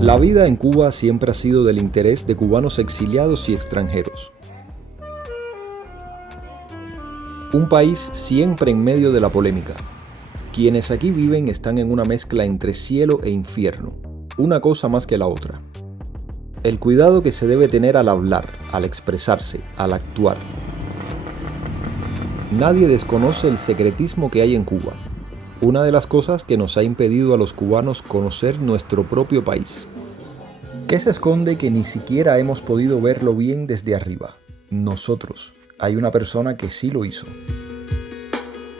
La vida en Cuba siempre ha sido del interés de cubanos exiliados y extranjeros. Un país siempre en medio de la polémica. Quienes aquí viven están en una mezcla entre cielo e infierno, una cosa más que la otra. El cuidado que se debe tener al hablar, al expresarse, al actuar. Nadie desconoce el secretismo que hay en Cuba, una de las cosas que nos ha impedido a los cubanos conocer nuestro propio país. ¿Qué se esconde que ni siquiera hemos podido verlo bien desde arriba? Nosotros. Hay una persona que sí lo hizo.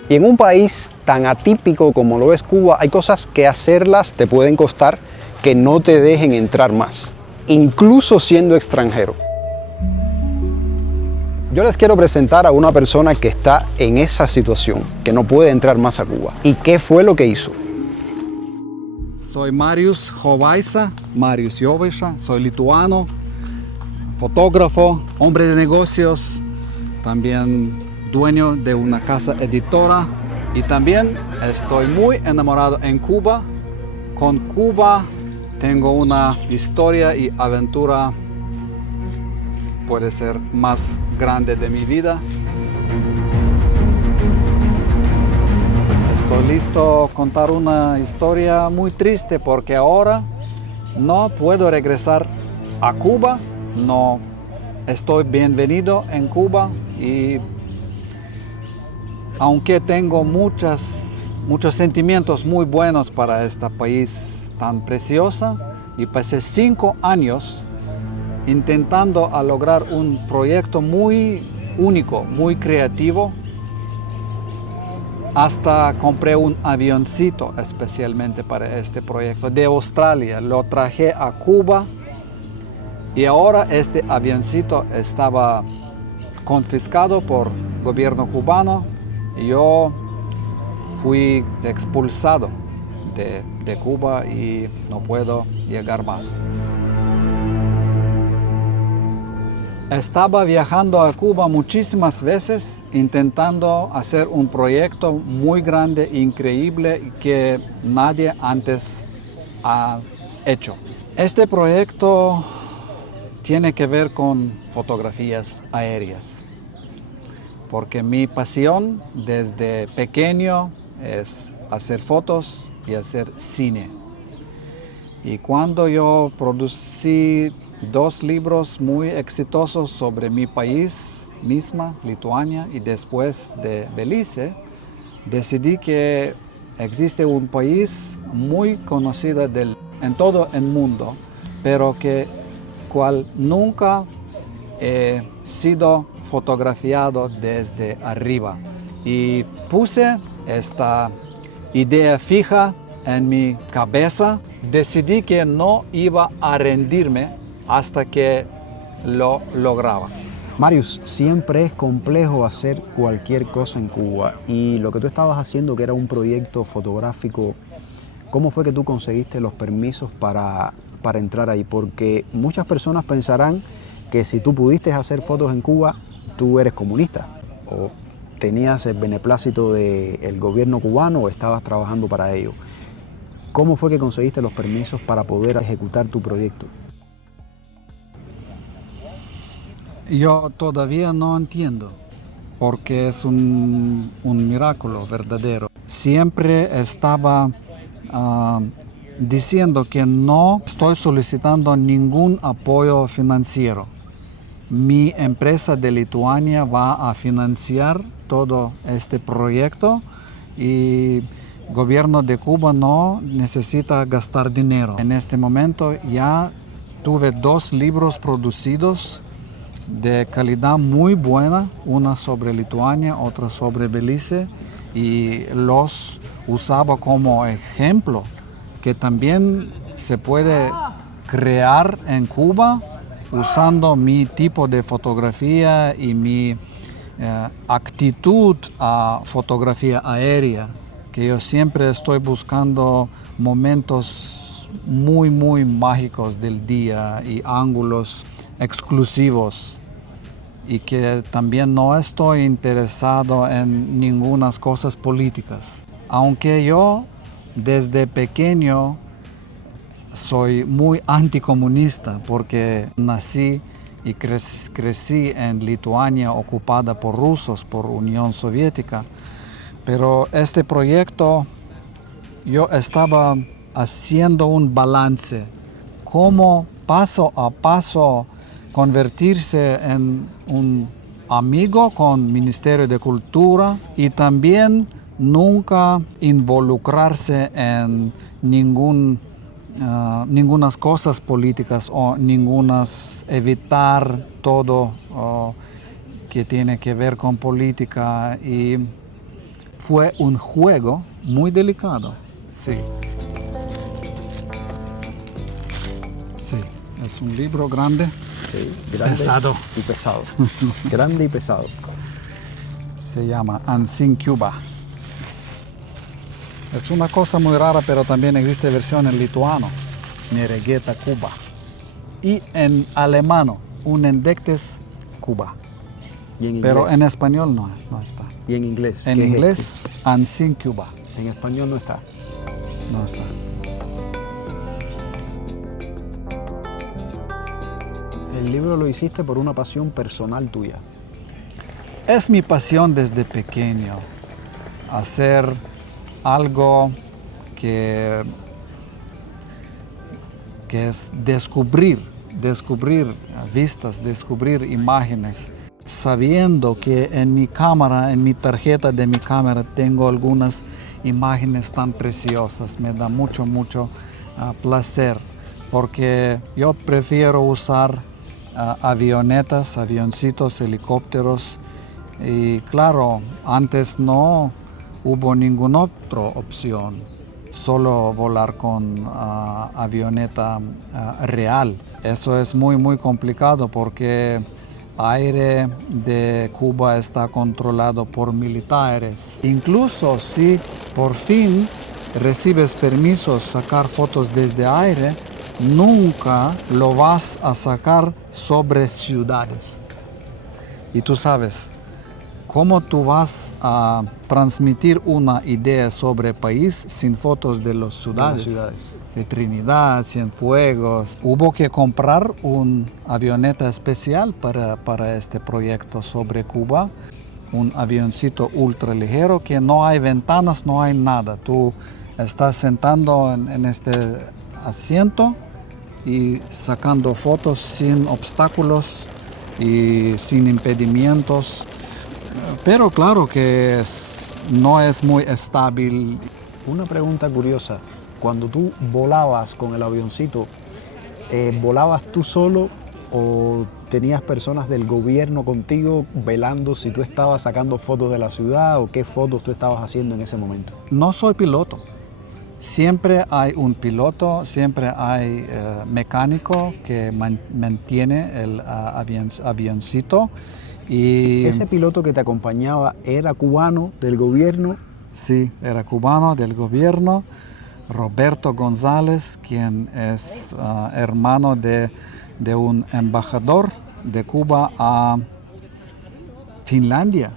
Y en un país tan atípico como lo es Cuba, hay cosas que hacerlas te pueden costar que no te dejen entrar más, incluso siendo extranjero. Yo les quiero presentar a una persona que está en esa situación, que no puede entrar más a Cuba. ¿Y qué fue lo que hizo? Soy Mariusz Jovaiša, soy lituano, fotógrafo, hombre de negocios, también dueño de una casa editora y también estoy muy enamorado en Cuba. Con Cuba tengo una historia y aventura, puede ser más grande de mi vida. Estoy listo a contar una historia muy triste porque ahora no puedo regresar a Cuba, no estoy bienvenido en Cuba y aunque tengo muchos sentimientos muy buenos para este país tan precioso y pasé 5 años intentando a lograr un proyecto muy único, muy creativo. Hasta compré un avioncito especialmente para este proyecto de Australia. Lo traje a Cuba y ahora este avioncito estaba confiscado por el gobierno cubano y yo fui expulsado de Cuba y no puedo llegar más. Estaba viajando a Cuba muchísimas veces intentando hacer un proyecto muy grande, increíble, que nadie antes ha hecho. Este proyecto tiene que ver con fotografías aéreas, porque mi pasión desde pequeño es hacer fotos y hacer cine. Y cuando yo producí 2 libros muy exitosos sobre mi país misma, Lituania, y después de Belice, decidí que existe un país muy conocido en todo el mundo, pero cual nunca he sido fotografiado desde arriba. Y puse esta idea fija en mi cabeza. Decidí que no iba a rendirme hasta que lo lograba. Mariusz, siempre es complejo hacer cualquier cosa en Cuba y lo que tú estabas haciendo, que era un proyecto fotográfico, ¿cómo fue que tú conseguiste los permisos para entrar ahí? Porque muchas personas pensarán que si tú pudiste hacer fotos en Cuba, tú eres comunista o tenías el beneplácito del gobierno cubano o estabas trabajando para ello. ¿Cómo fue que conseguiste los permisos para poder ejecutar tu proyecto? Yo todavía no entiendo, porque es un milagro verdadero. Siempre estaba diciendo que no estoy solicitando ningún apoyo financiero. Mi empresa de Lituania va a financiar todo este proyecto y el gobierno de Cuba no necesita gastar dinero. En este momento ya tuve 2 libros producidos de calidad muy buena, una sobre Lituania, otra sobre Belice, y los usaba como ejemplo que también se puede crear en Cuba usando mi tipo de fotografía y mi actitud a fotografía aérea, que yo siempre estoy buscando momentos muy mágicos del día y ángulos exclusivos, y que también no estoy interesado en ninguna cosas políticas. Aunque yo desde pequeño soy muy anticomunista porque nací y crecí en Lituania ocupada por rusos, por Unión Soviética. Pero este proyecto yo estaba haciendo un balance, cómo paso a paso convertirse en un amigo con Ministerio de Cultura y también nunca involucrarse en ningunas cosas políticas o evitar todo que tiene que ver con política. Y fue un juego muy delicado, sí. Sí, es un libro grande, Sí, grande pesado. y pesado. Grande y pesado. Se llama Unseen Cuba. Es una cosa muy rara, pero también existe versión en lituano, Neregueta Cuba. Y en alemán, Unentdecktes Cuba. Y en Pero inglés. en español no está. Y en inglés. En ¿qué es inglés, Unseen Cuba. este? En español no está. No está. El libro lo hiciste por una pasión personal tuya. Es mi pasión desde pequeño, hacer algo que es descubrir vistas, descubrir imágenes, sabiendo que en mi cámara, en mi tarjeta de mi cámara, tengo algunas imágenes tan preciosas. Me da mucho placer, porque yo prefiero usar avionetas, avioncitos, helicópteros. Y claro, antes no hubo ninguna otra opción, solo volar con avioneta real. Eso es muy complicado porque el aire de Cuba está controlado por militares. Incluso si por fin recibes permisos sacar fotos desde aire, nunca lo vas a sacar sobre ciudades. Y tú sabes, ¿cómo tú vas a transmitir una idea sobre el país sin fotos de las ciudades? De Trinidad, Cienfuegos. Hubo que comprar una avioneta especial para este proyecto sobre Cuba. Un avioncito ultra ligero que no hay ventanas, no hay nada. Tú estás sentando en este asiento y sacando fotos sin obstáculos y sin impedimentos. Pero claro que no es muy estable. Una pregunta curiosa. Cuando tú volabas con el avioncito, ¿volabas tú solo o tenías personas del gobierno contigo velando si tú estabas sacando fotos de la ciudad o qué fotos tú estabas haciendo en ese momento? No soy piloto. Siempre hay un piloto, siempre hay mecánico que mantiene el avioncito. Y ¿Ese piloto que te acompañaba era cubano del gobierno? sí, era cubano del gobierno. Roberto González, quien es hermano de un embajador de Cuba a Finlandia.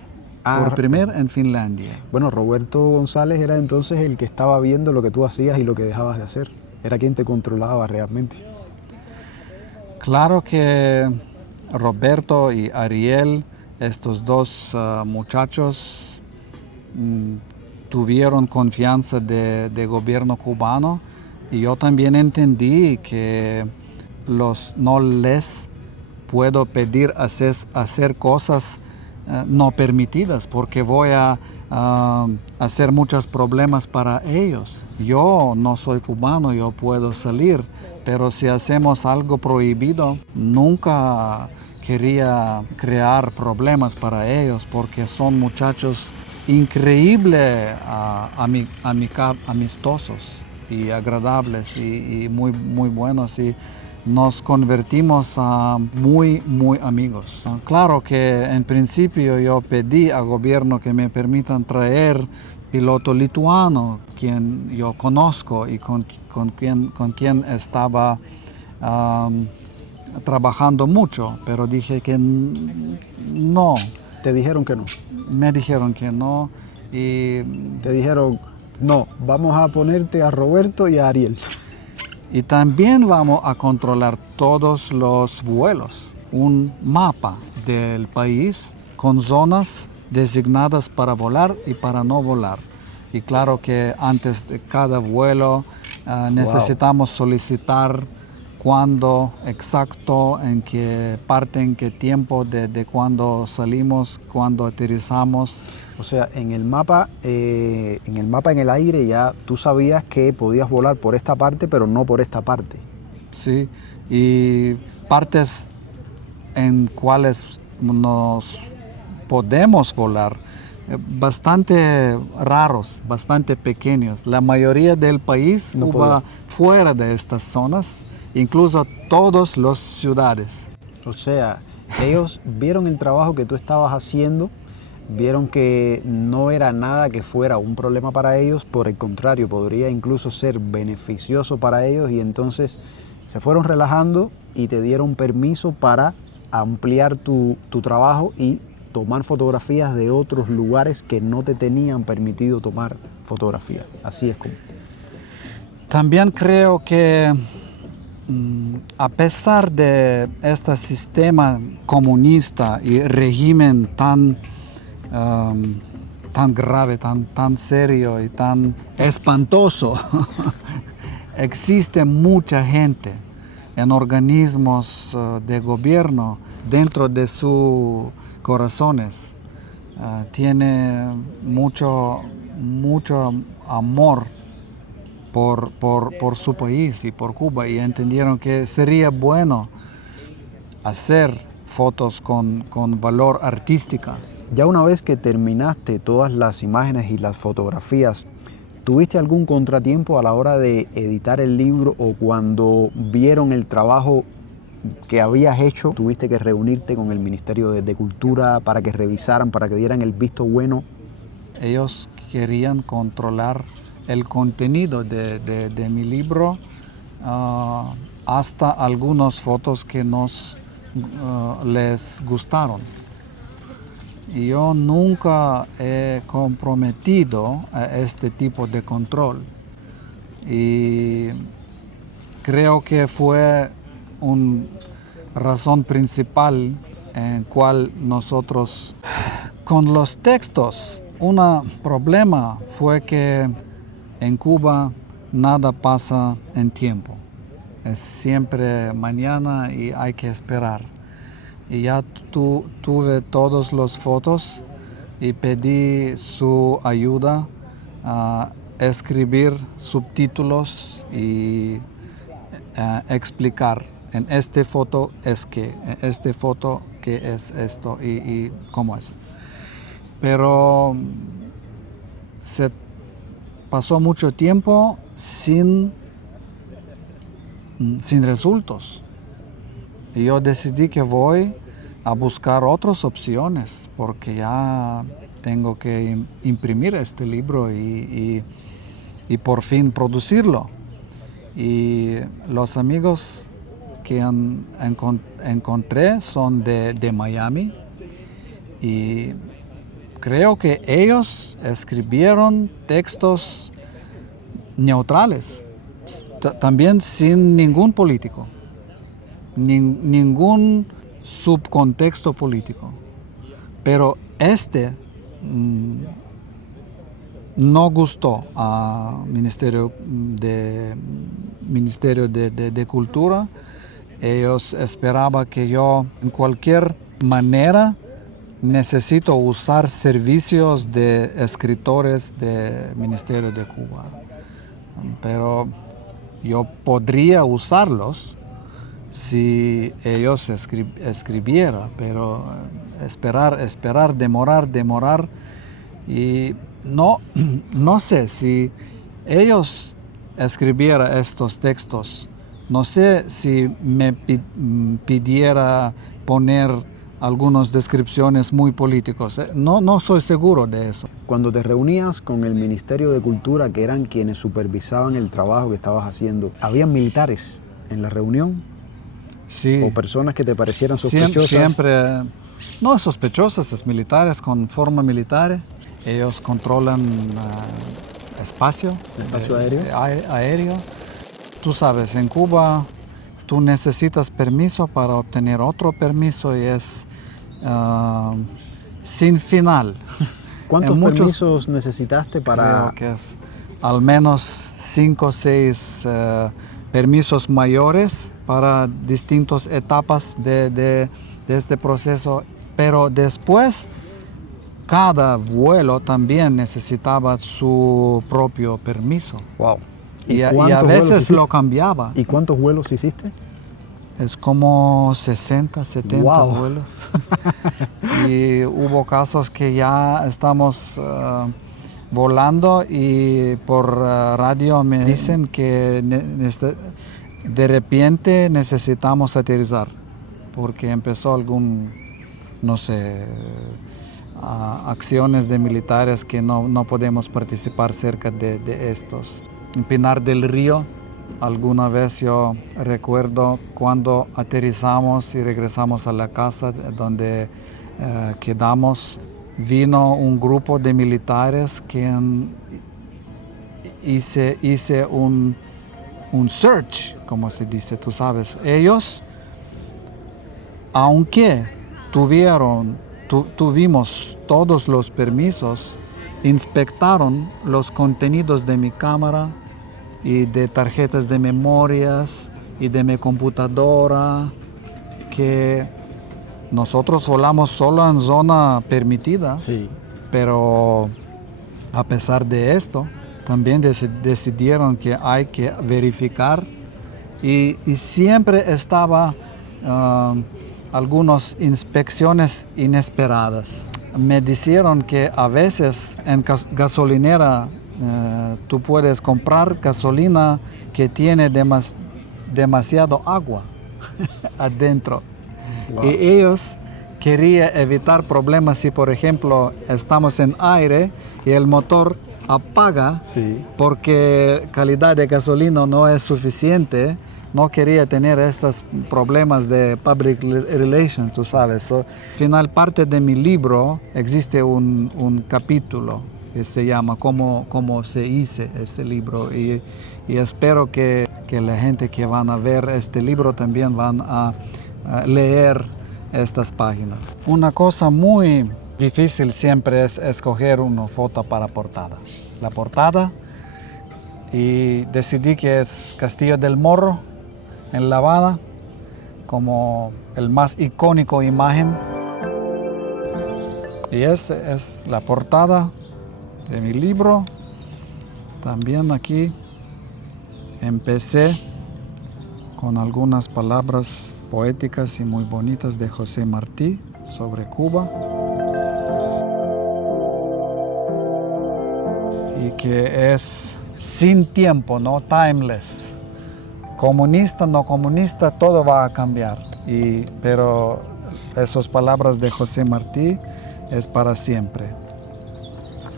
Por primera en Finlandia. Bueno, Roberto González era entonces el que estaba viendo lo que tú hacías y lo que dejabas de hacer. Era quien te controlaba realmente. Claro que Roberto y Ariel, estos dos muchachos, tuvieron confianza de gobierno cubano y yo también entendí que no les puedo pedir hacer cosas no permitidas porque voy a hacer muchos problemas para ellos. Yo no soy cubano, yo puedo salir, pero si hacemos algo prohibido, nunca quería crear problemas para ellos porque son muchachos increíbles, amistosos y agradables y muy buenos. Y nos convertimos a muy amigos. Claro que en principio yo pedí al gobierno que me permitan traer piloto lituano, quien yo conozco y con quien estaba trabajando mucho, pero dije que no. ¿Te dijeron que no? Me dijeron que no y te dijeron, no, vamos a ponerte a Roberto y a Ariel. Y también vamos a controlar todos los vuelos. Un mapa del país con zonas designadas para volar y para no volar. Y claro que antes de cada vuelo necesitamos solicitar cuándo exacto, en qué parte, en qué tiempo, de cuándo salimos, cuándo aterrizamos. O sea, en el mapa en el aire ya tú sabías que podías volar por esta parte, pero no por esta parte. Sí, y partes en cuales nos podemos volar, bastante raros, bastante pequeños. La mayoría del país No va podía. fuera de estas zonas, incluso todas las ciudades. O sea, ellos vieron el trabajo que tú estabas haciendo, vieron que no era nada que fuera un problema para ellos, por el contrario, podría incluso ser beneficioso para ellos y entonces se fueron relajando y te dieron permiso para ampliar tu trabajo y tomar fotografías de otros lugares que no te tenían permitido tomar fotografías. Así es como. También creo que a pesar de este sistema comunista y régimen tan grave, tan serio y tan espantoso, existe mucha gente en organismos de gobierno dentro de sus corazones. Tiene mucho amor por su país y por Cuba y entendieron que sería bueno hacer fotos con valor artística. Ya una vez que terminaste todas las imágenes y las fotografías, ¿tuviste algún contratiempo a la hora de editar el libro o cuando vieron el trabajo que habías hecho, tuviste que reunirte con el Ministerio de Cultura para que revisaran, para que dieran el visto bueno? Ellos querían controlar el contenido de mi libro, hasta algunas fotos que les gustaron. Y yo nunca he comprometido a este tipo de control. Y creo que fue una razón principal en cual nosotros, con los textos, un problema fue que en Cuba nada pasa en tiempo. Es siempre mañana y hay que esperar. Y ya tuve todas las fotos y pedí su ayuda a escribir subtítulos y explicar en esta foto es que, en esta foto qué es esto y cómo es. Pero se pasó mucho tiempo sin resultados. Y yo decidí que voy a buscar otras opciones porque ya tengo que imprimir este libro y por fin producirlo. Y los amigos que encontré son de Miami y creo que ellos escribieron textos neutrales, también sin ningún político, ningún subcontexto político. Pero no gustó al Ministerio de Cultura. Ellos esperaban que yo, en cualquier manera, necesito usar servicios de escritores del Ministerio de Cuba. Pero yo podría usarlos si ellos escribieran, pero esperar, demorar. Y no sé si ellos escribieran estos textos, no sé si me pidiera poner algunas descripciones muy políticas. No soy seguro de eso. Cuando te reunías con el Ministerio de Cultura, que eran quienes supervisaban el trabajo que estabas haciendo, ¿habían militares en la reunión? Sí. ¿O personas que te parecieran sospechosas? Siempre, no sospechosas, es militares con forma militar. Ellos controlan espacio aéreo. tú sabes, en Cuba tú necesitas permiso para obtener otro permiso y es sin final. ¿Cuántos En muchos- permisos necesitaste para...? Creo que es al menos 5 o 6 permisos mayores para distintas etapas de este proceso, pero después cada vuelo también necesitaba su propio permiso Wow. y a cuántos vuelos veces hiciste? lo cambiaba. ¿Y cuántos vuelos hiciste? Es como 60, 70 Wow. vuelos. Y hubo casos que ya estamos volando y por radio me dicen que de repente necesitamos aterrizar porque empezó no sé, acciones de militares que no podemos participar cerca de estos. En Pinar del Río, alguna vez yo recuerdo cuando aterrizamos y regresamos a la casa donde quedamos, vino un grupo de militares que hice un search, como se dice, tú sabes. Ellos, aunque tuvimos todos los permisos, inspectaron los contenidos de mi cámara y de tarjetas de memorias y de mi computadora, que nosotros volamos solo en zona permitida, Sí. pero a pesar de esto, también decidieron que hay que verificar y siempre estaba algunas inspecciones inesperadas. Me dijeron que a veces en gasolinera tú puedes comprar gasolina que tiene demasiado agua adentro. Wow. Y ellos querían evitar problemas si, por ejemplo, estamos en aire y el motor apaga Sí. porque calidad de gasolina no es suficiente. No quería tener estos problemas de public relations, tú sabes. Final parte de mi libro existe un capítulo que se llama cómo se hizo este libro y espero que la gente que van a ver este libro también van a leer estas páginas. Una cosa muy difícil siempre es escoger una foto para portada. La portada, y decidí que es Castillo del Morro en La Habana como el más icónico imagen. Y esa es la portada de mi libro. También aquí empecé con algunas palabras poéticas y muy bonitas de José Martí sobre Cuba. Y que es sin tiempo, ¿no? Timeless. Comunista, no comunista, todo va a cambiar. Pero esas palabras de José Martí es para siempre.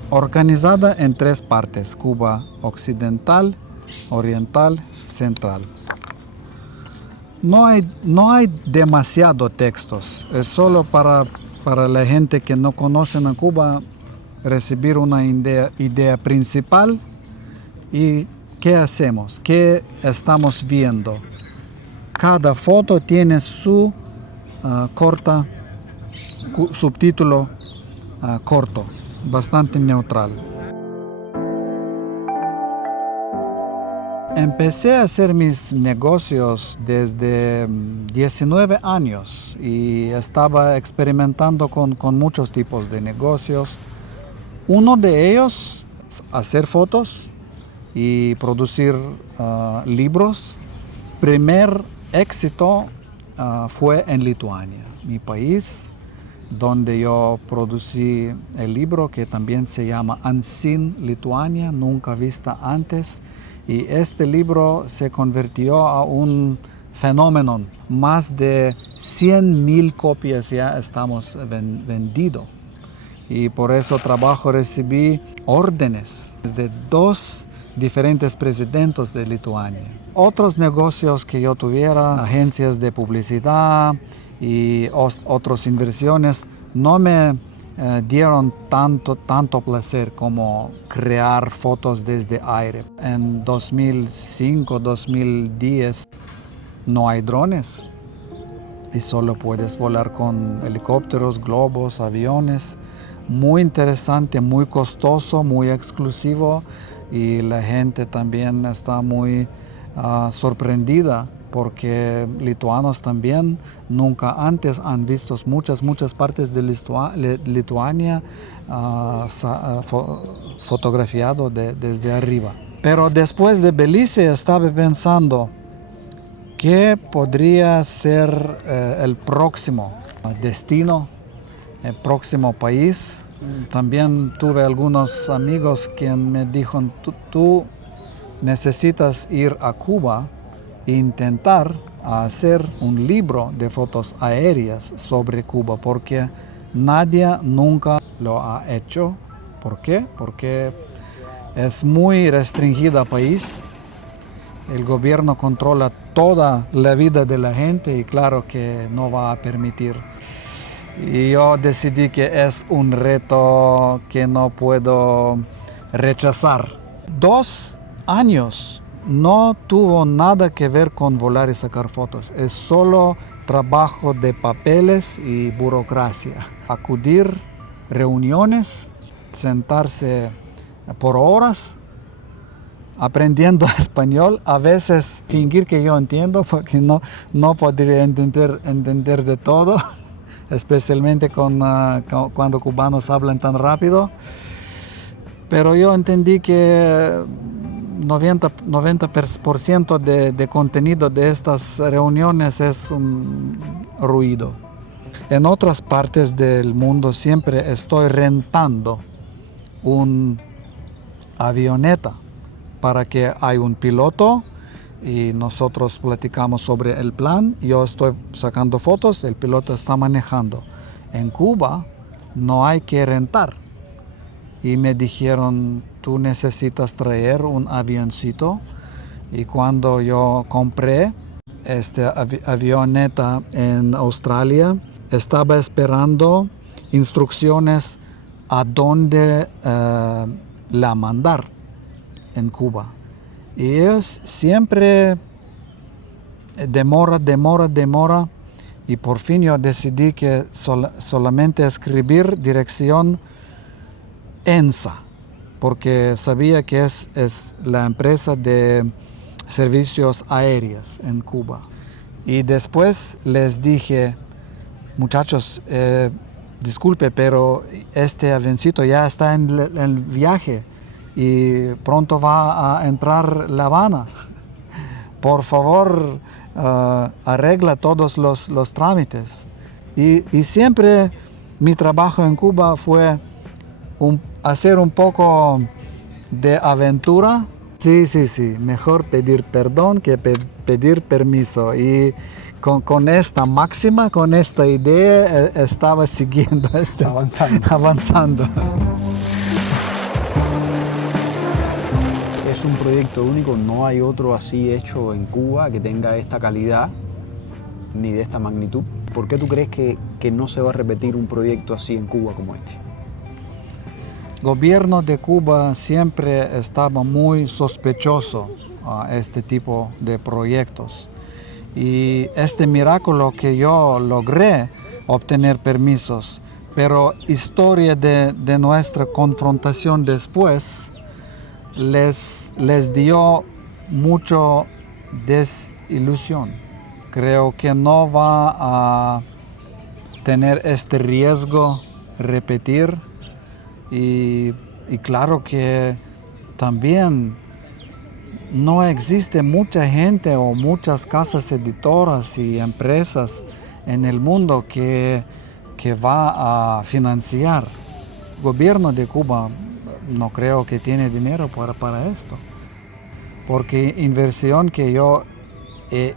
Organizada en 3 partes: Cuba occidental, oriental, central. No hay demasiados textos, es solo para la gente que no conoce a Cuba recibir una idea principal y qué hacemos, qué estamos viendo. Cada foto tiene su subtítulo corto, bastante neutral. Empecé a hacer mis negocios desde 19 años y estaba experimentando con muchos tipos de negocios. Uno de ellos, hacer fotos y producir libros. Primer éxito fue en Lituania, mi país, donde yo producí el libro que también se llama Unseen Lituania, nunca vista antes. Y este libro se convirtió a un fenómeno. Más de 100,000 copias ya estamos vendido. Y por eso recibí órdenes de 2 diferentes presidentes de Lituania. Otros negocios que yo tuviera, agencias de publicidad y otras inversiones, no me dieron tanto placer como crear fotos desde aire. En 2005, 2010 no hay drones y solo puedes volar con helicópteros, globos, aviones. Muy interesante, muy costoso, muy exclusivo y la gente también está muy sorprendida porque lituanos también nunca antes han visto muchas partes de Lituania fotografiado desde arriba. Pero después de Belice estaba pensando qué podría ser el próximo destino, el próximo país. También tuve algunos amigos que me dijeron, tú necesitas ir a Cuba e intentar hacer un libro de fotos aéreas sobre Cuba, porque nadie nunca lo ha hecho. ¿Por qué? Porque es muy restringida país. El gobierno controla toda la vida de la gente y claro que no va a permitir. Y yo decidí que es un reto que no puedo rechazar. 2 años no tuvo nada que ver con volar y sacar fotos. Es solo trabajo de papeles y burocracia. Acudir a reuniones, sentarse por horas aprendiendo español, a veces fingir que yo entiendo porque no podría entender de todo, especialmente cuando cubanos hablan tan rápido. Pero yo entendí que 90% de contenido de estas reuniones es un ruido. En otras partes del mundo siempre estoy rentando una avioneta para que haya un piloto y nosotros platicamos sobre el plan. Yo estoy sacando fotos, el piloto está manejando. En Cuba no hay que rentar. Y me dijeron, tú necesitas traer un avioncito. Y cuando yo compré esta avioneta en Australia, estaba esperando instrucciones a dónde la mandar en Cuba. Y ellos siempre demora. Y por fin yo decidí que solamente escribir dirección ENSA, porque sabía que es la empresa de servicios aéreos en Cuba. Y después les dije, muchachos, disculpe, pero este avioncito ya está en el viaje y pronto va a entrar La Habana. Por favor, arregla todos los trámites. Y siempre mi trabajo en Cuba fue hacer un poco de aventura. Sí, mejor pedir perdón que pedir permiso. Y con esta máxima, con esta idea, estaba siguiendo, avanzando. Es un proyecto único, no hay otro así hecho en Cuba que tenga esta calidad ni de esta magnitud. ¿Por qué tú crees que no se va a repetir un proyecto así en Cuba como este? El gobierno de Cuba siempre estaba muy sospechoso a este tipo de proyectos. Y este milagro que yo logré obtener permisos, pero historia de nuestra confrontación después les dio mucho desilusión. Creo que no va a tener este riesgo repetir. Y claro que también no existe mucha gente o muchas casas editoras y empresas en el mundo que va a financiar. El gobierno de Cuba no creo que tiene dinero para esto, porque inversión que yo he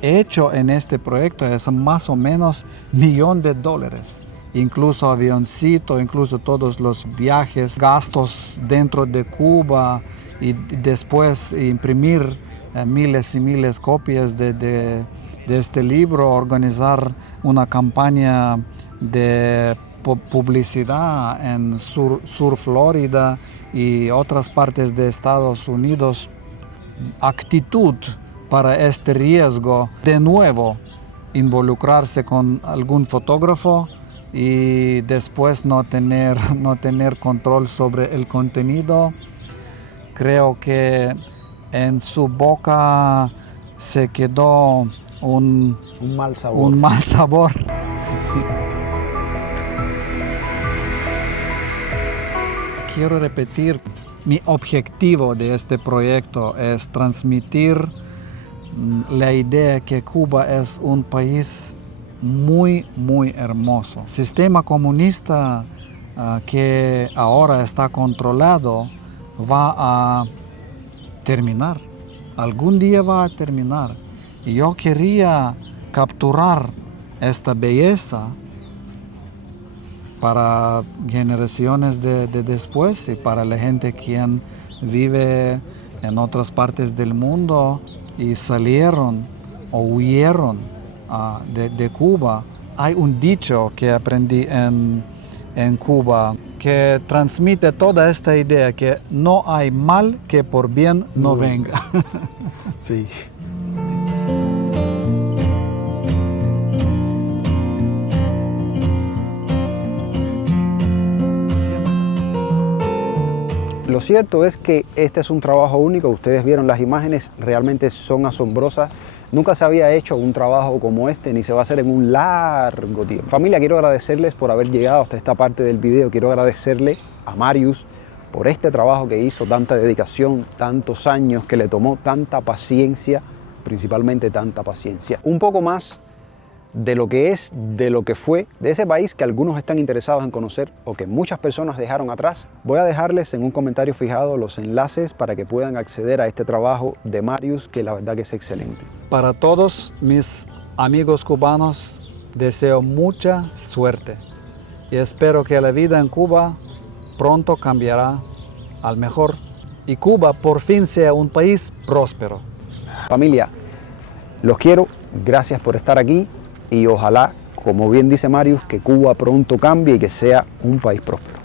hecho en este proyecto es más o menos $1.000.000. Incluso avioncito, incluso todos los viajes, gastos dentro de Cuba y después imprimir miles y miles de copias de este libro, organizar una campaña de publicidad en Sur Florida y otras partes de Estados Unidos, actitud para este riesgo, de nuevo involucrarse con algún fotógrafo y después no tener control sobre el contenido. Creo que en su boca se quedó un mal sabor. Un mal sabor. Quiero repetir, mi objetivo de este proyecto es transmitir la idea que Cuba es un país muy, muy hermoso. El sistema comunista que ahora está controlado va a terminar. Algún día va a terminar. Y yo quería capturar esta belleza para generaciones de después y para la gente quien vive en otras partes del mundo y salieron o huyeron de Cuba. Hay un dicho que aprendí en Cuba que transmite toda esta idea que no hay mal que por bien no venga. Sí. Lo cierto es que este es un trabajo único. Ustedes vieron las imágenes, realmente son asombrosas. Nunca se había hecho un trabajo como este, ni se va a hacer en un largo tiempo. Familia, quiero agradecerles por haber llegado hasta esta parte del video. Quiero agradecerle a Marius por este trabajo que hizo, tanta dedicación, tantos años que le tomó, tanta paciencia, principalmente tanta paciencia. Un poco más de lo que es, de lo que fue, de ese país que algunos están interesados en conocer o que muchas personas dejaron atrás. Voy a dejarles en un comentario fijado los enlaces para que puedan acceder a este trabajo de Marius, que la verdad que es excelente. Para todos mis amigos cubanos deseo mucha suerte y espero que la vida en Cuba pronto cambiará al mejor y Cuba por fin sea un país próspero. Familia, los quiero, gracias por estar aquí. Y ojalá, como bien dice Marius, que Cuba pronto cambie y que sea un país próspero.